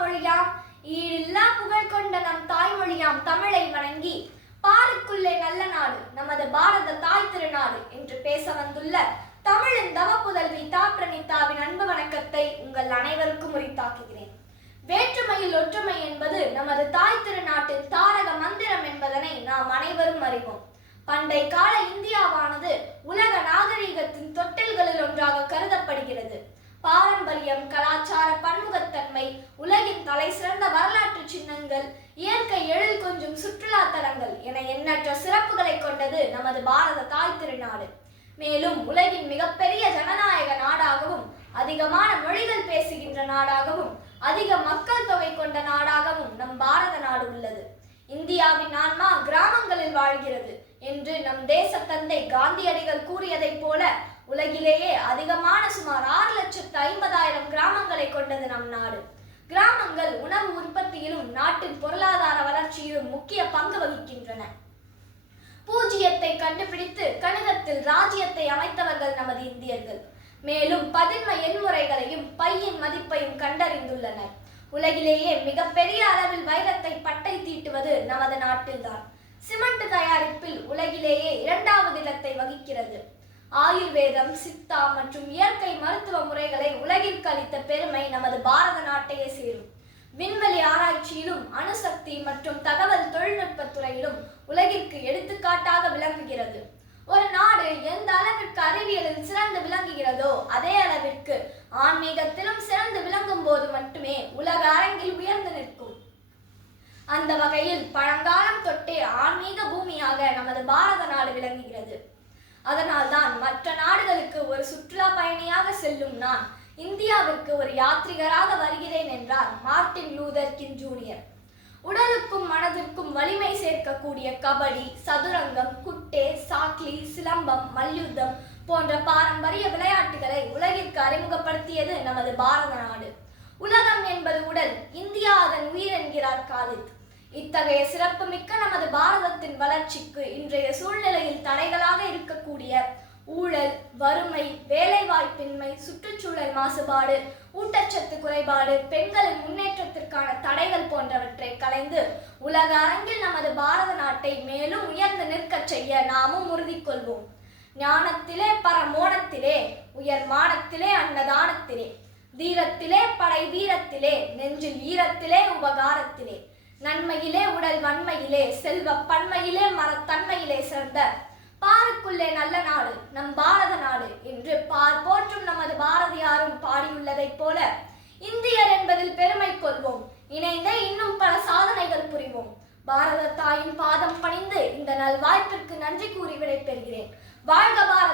மொழியாம் ஈடில்லா புகழ் கொண்ட நம் தாய்மொழியாம் தமிழை வணங்கி பாருக்குள்ளே நல்ல நாடு நமது பாரத தாய் திருநாடு என்று பேச வந்துள்ள தமிழின் தவ புதல்வி தா பிரணிதாவின் அன்பு வணக்கத்தை உங்கள் அனைவருக்கும் உரித்தாக்குகிறேன். வேற்றுமையில் ஒற்றுமை என்பது நமது தாய் திருநாட்டின் தாரக மந்திரம் என்பதனை நாம் அனைவரும் அறிவோம். பண்டை கால இந்தியாவானது உலக நாகரீகத்தின் தொட்டில்களில் ஒன்றாக கருதப்படுகிறது. பாரம்பரியம், கலாச்சார பன்முகத்தன்மை, உலகின் தலை சிறந்த வரலாற்று சின்னங்கள், இயற்கை எழில் கொஞ்சும் சுற்றுலா தலங்கள் என எண்ணற்ற சிறப்புகளை கொண்டது நமது பாரத தாய் திருநாடு. மேலும் உலகின் மிகப்பெரிய ஜனநாயக நாடாகவும், அதிகமான மொழிகள் பேசுகின்ற நாடாகவும், அதிக மக்கள் தொகை கொண்ட நாடாகவும் நம் பாரத நாடு உள்ளது. இந்தியாவின் ஆன்மா கிராமங்களில் வாழ்கிறது என்று நம் தேச தந்தை காந்தியடிகள் கூறியதைப் போல உலகிலேயே அதிகமான சுமார் 6,50,000 கிராமங்களை கொண்டது நம் நாடு. கிராமங்கள் உணவு உற்பத்தியிலும் நாட்டின் பொருளாதார வளர்ச்சியிலும் முக்கிய பங்கு வகிக்கின்றன. பூஜ்ஜியத்தை கண்டுபிடித்து கணிதத்தில் ராஜ்யத்தை அமைத்தவர்கள் நமது இந்தியர்கள். மேலும் பதின்ம எண்முறைகளையும் பையின் மதிப்பையும் கண்டறிந்துள்ளனர். உலகிலேயே மிகப்பெரிய அளவில் வைரத்தை பட்டை தீட்டுவது நமது நாட்டில்தான். சிமெண்ட் தயாரிப்பில் உலகிலேயே 2வது இடத்தை வகிக்கிறது. ஆயுர்வேதம், சித்தா மற்றும் இயற்கை மருத்துவ முறைகளை உலகிற்கு அளித்த பெருமை நமது பாரத நாட்டையே சேரும். விண்வெளி ஆராய்ச்சியிலும், அணுசக்தி மற்றும் தகவல் தொழில்நுட்ப துறையிலும் உலகிற்கு எடுத்துக்காட்டாக விளங்குகிறது. ஒரு நாடு எந்த அளவிற்கு அறிவியலில் சிறந்து விளங்குகிறதோ அதே அளவிற்கு ஆன்மீகத்திலும் சிறந்து விளங்கும் போது மட்டுமே உலக அரங்கில் உயர்ந்து நிற்கும். அந்த வகையில் பழங்காலம் தொட்டே ஆன்மீக பூமியாக நமது பாரத நாடு விளங்குகிறது. அதனால்தான் மற்ற நாடுகளுக்கு ஒரு சுற்றுலா பயணியாக செல்லும் நான் இந்தியாவிற்கு ஒரு யாத்ரிகராக வருகிறேன் என்றார் மார்ட்டின் லூதர் கிங் ஜூனியர். உடலுக்கும் மனதிற்கும் வலிமை சேர்க்கக்கூடிய கபடி, சதுரங்கம், குட்டே, சாக்லி, சிலம்பம், மல்யுத்தம் போன்ற பாரம்பரிய விளையாட்டுகளை உலகிற்கு அறிமுகப்படுத்தியது நமது பாரத நாடு. உலகம் என்பது உடல், இந்தியா அதன் உயிர் என்கிறார் காலித். இத்தகைய சிறப்புமிக்க நமது பாரதத்தின் வளர்ச்சிக்கு இன்றைய சூழ்நிலையில் தடைகளாக இருக்கக்கூடிய ஊழல், வறுமை, வேலைவாய்ப்பின்மை, சுற்றுச்சூழல் மாசுபாடு, ஊட்டச்சத்து குறைபாடு, பெண்களின் முன்னேற்றத்திற்கான தடைகள் போன்றவற்றை களைந்து உலக அரங்கில் நமது பாரத நாட்டை மேலும் உயர்ந்து நிற்கச் செய்ய நாமும் உறுதி கொள்வோம். ஞானத்திலே பரமோணத்திலே, உயர் மானத்திலே அன்னதானத்திலே, தீரத்திலே படை வீரத்திலே, நெஞ்சில் ஈரத்திலே உபகாரத்திலே, நன்மையிலே உடல் வன்மையிலே, செல்வ பன்மையிலே மரத்தன்மையிலே சிறந்த பாருக்குள்ளே நல்ல நாடு நம் பாரத நாடு என்று போற்றும் நமது பாரதியாரும் பாடியுள்ளதைப் போல இந்தியர் என்பதில் பெருமை கொள்வோம். இணைந்தே இன்னும் பல சாதனைகள் புரிவோம். பாரத தாயின் பாதம் பணிந்து இந்த நல்வாய்ப்பிற்கு நன்றி கூறி விடைபெறுகிறேன். வாழ்க பாரத